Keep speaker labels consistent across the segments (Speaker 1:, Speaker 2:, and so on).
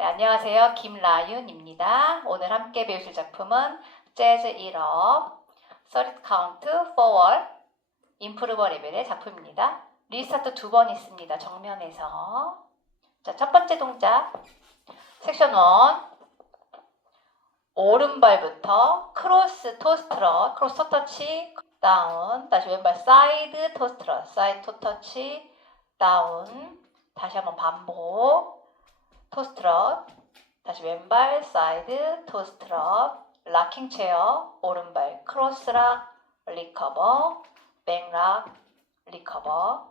Speaker 1: 네, 안녕하세요. 김라윤입니다. 오늘 함께 배우실 작품은 재즈 1업, 서리트 카운트, 포월, 임프루버 레벨의 작품입니다. 리스타트 두 번 있습니다. 정면에서. 자, 첫 번째 동작. 섹션 1. 오른발부터 크로스 토스트러, 크로스 토터치, 다운. 다시 왼발 사이드 토스트러, 사이드 토터치, 다운. 다시 한번 반복. 토스트럿 다시 왼발 사이드 토스트럿 락킹 체어 오른발 크로스락 리커버 백락 리커버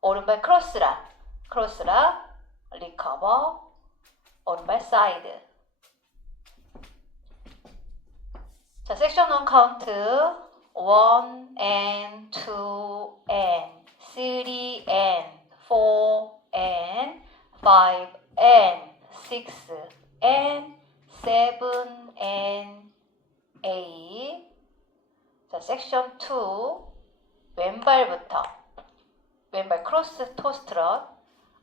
Speaker 1: 오른발 크로스락 크로스락 리커버 오른발 사이드. 자 섹션 1 카운트 1 and 2 and 3 and 4 and 5 and 6 and 7 and 8 자, 섹션 2 왼발부터. 왼발 크로스 토스트럿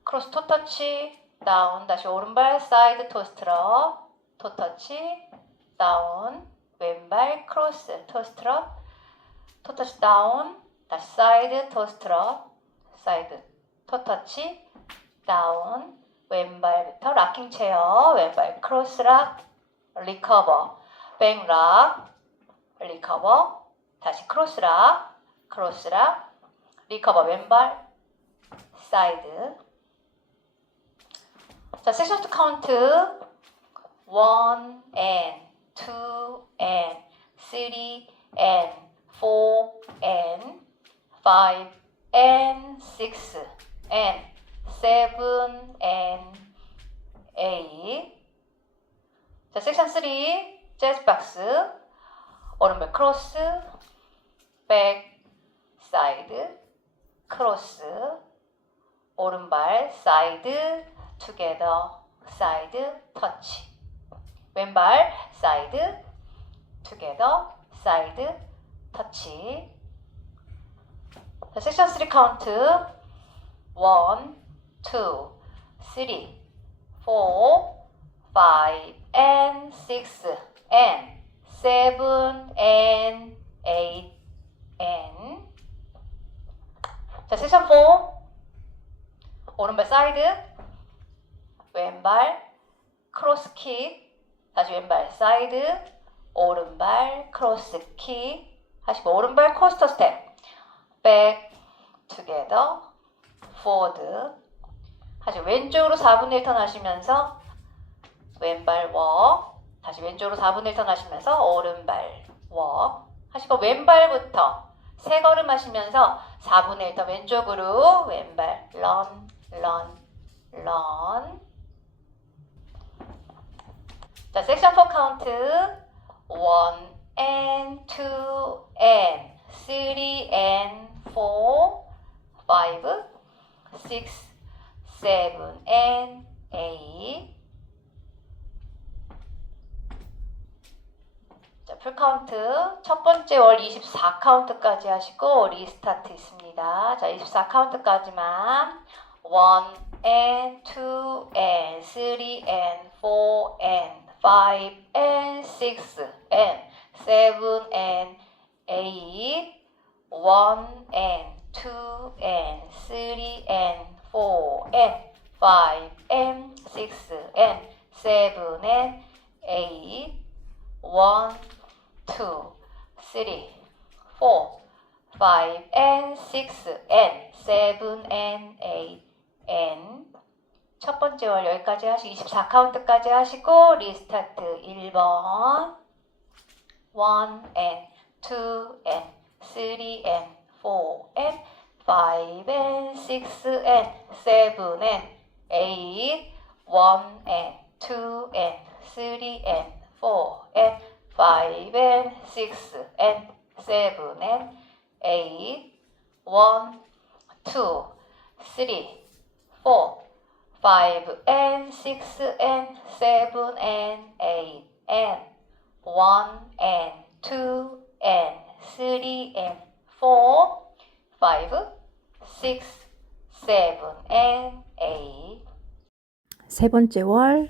Speaker 1: 크로스 토터치 다운 다시 오른발 사이드 토스트럿 토터치 다운 왼발 크로스 토스트럿 토터치 다운 다시 사이드 토스트럿 사이드 토터치 다운 왼발부터 락킹 체어 왼발 크로스락 리커버. 백락 리커버. 다시 크로스락 크로스락 리커버 왼발 사이드. 자 섹션 투 카운트. 1 and 2 and 3 and 4 and 5 and 6 and seven and eight. 자, 섹션 3 재즈 박스 오른발 크로스 백 사이드 크로스 오른발 사이드 투게더 사이드 터치 왼발 사이드 투게더 사이드 터치 자, 섹션 3 카운트 1 two, three, four, five, and six, and seven, and eight, and 자, 세션 4 오른발 사이드. 왼발 크로스 킥 다시 왼발 사이드. 오른발 크로스 킥 하시고 오른발 코스터 스텝 백 투게더 포워드 다시 왼쪽으로 4분의 1턴 하시면서 왼발 워. 다시 왼쪽으로 4분의 1턴 하시면서 오른발 워. 하시고 왼발부터 세 걸음 하시면서 4분의 1턴 왼쪽으로 왼발 런, 런, 런. 자, 섹션 4 카운트. 1 and 2 and 3 and 4 5 6 seven, and eight. 자, 풀카운트. 첫 번째 월 24카운트까지 하시고, 리스타트 있습니다. 자, 24카운트까지만. 1 and 2 and 3 and 4 and 5 and 6 and 7 and 8. 1 and 2 and 3 and 4 and 5 and 6 and 7 8 1 2 3 4 5 and 6 and 7 and 8 and 첫 번째 월 여기까지 하시고 24 카운트까지 하시고 리스타트 1번 1 and 2 and 3 and 4 and five and six and seven and eight, one and two and three and four and five and six and seven and eight, one, two, three, four, five and six and seven and eight and one and two and three and four, five, six, seven, and eight.
Speaker 2: 세 번째 월,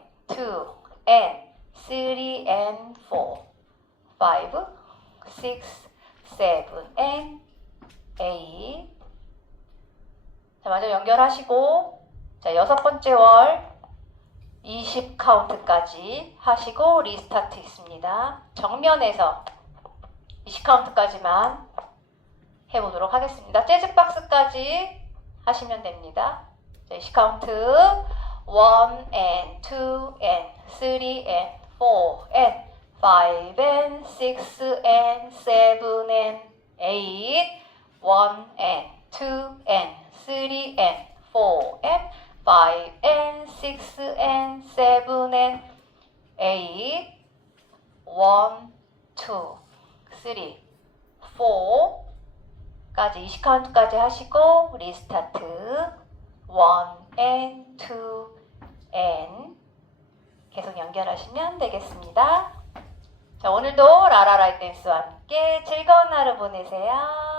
Speaker 1: two and three and four, five, six, seven and eight. 자, 마저 연결하시고 자 여섯 번째 월 20 카운트까지 하시고 리스타트 있습니다. 정면에서 20 카운트까지만 해보도록 하겠습니다. 재즈 박스까지 하시면 됩니다. 자, 20 카운트 1 and 2 and 3 and 4 and 5 and 6 and 7 and 8 1 and 2 and 3 and 4 and 5 and 6 and 7 and 8 1 2 3 4까지 20카운트까지 하시고 리스타트 1 and 2 and 계속 연결하시면 되겠습니다. 자, 오늘도 라라라이 댄스와 함께 즐거운 하루 보내세요.